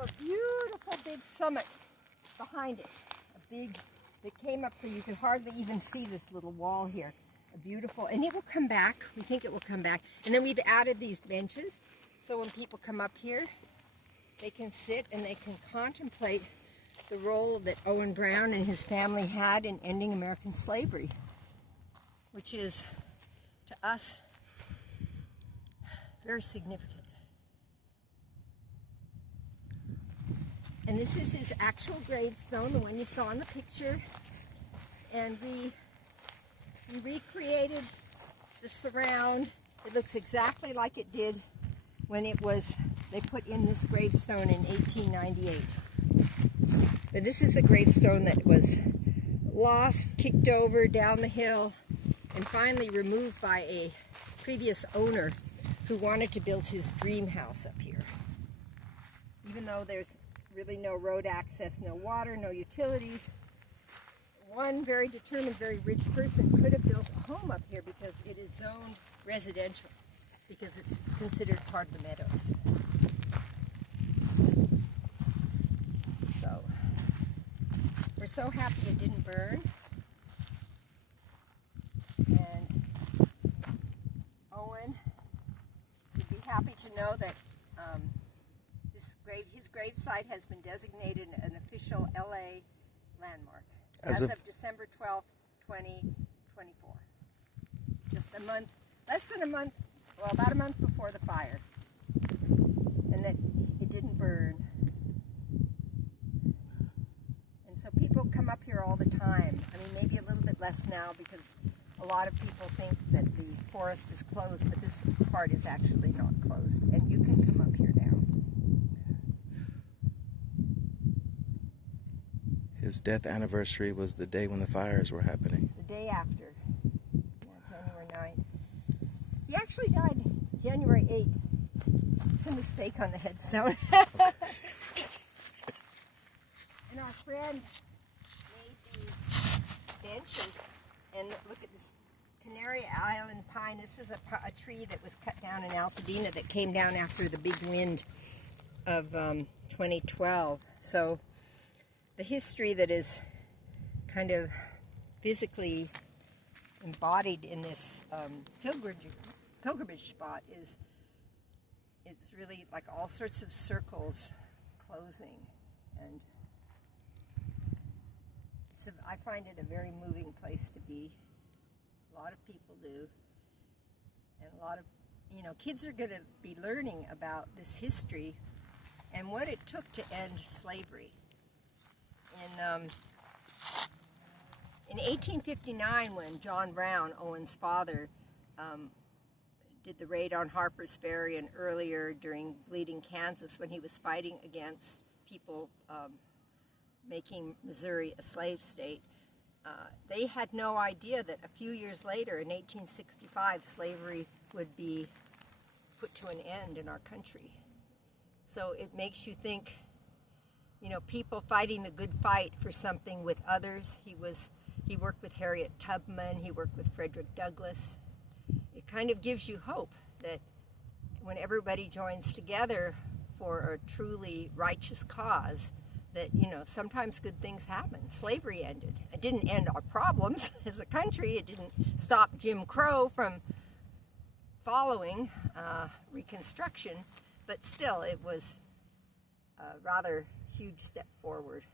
have a beautiful big summit behind it. That came up so you can hardly even see this little wall here. A beautiful, and it will come back. We think it will come back. And then we've added these benches, so when people come up here, they can sit and they can contemplate the role that Owen Brown and his family had in ending American slavery, which is, to us, very significant. And this is his actual gravestone, the one you saw in the picture. And we recreated the surround. It looks exactly like it did when they put in this gravestone in 1898. But this is the gravestone that was lost, kicked over down the hill, and finally removed by a previous owner who wanted to build his dream house up here. Even though there's really no road access, no water, no utilities, one very determined, very rich person could have built a home up here because it is zoned residential, because it's considered part of the meadows. So, we're so happy it didn't burn. And Owen would be happy to know that his gravesite has been designated an official LA landmark as of December 12th, 2024. Just a month, less than a month, well, about a month before the fire. And that it didn't burn. And so people come up here all the time. I mean, maybe a little bit less now because a lot of people think that the forest is closed, but this part is actually not closed. And you can come up here now. His death anniversary was the day when the fires were happening. The day after, January 9th. He actually died January 8th. It's a mistake on the headstone. And our friend made these benches, and look at this Canary Island pine. This is a tree that was cut down in Altadena that came down after the big wind of 2012. So the history that is kind of physically embodied in this pilgrimage spot it's really like all sorts of circles closing, and so I find it a very moving place to be. A lot of people do, and a lot of kids are going to be learning about this history and what it took to end slavery. In 1859, when John Brown, Owen's father, did the raid on Harper's Ferry, and earlier during Bleeding Kansas, when he was fighting against people making Missouri a slave state, they had no idea that a few years later, in 1865, slavery would be put to an end in our country. So it makes you think, people fighting the good fight for something with others. He worked with Harriet Tubman, he worked with Frederick Douglass. It kind of gives you hope that when everybody joins together for a truly righteous cause, that, sometimes good things happen. Slavery ended. It didn't end our problems as a country. It didn't stop Jim Crow from following Reconstruction, but still it was a rather huge step forward.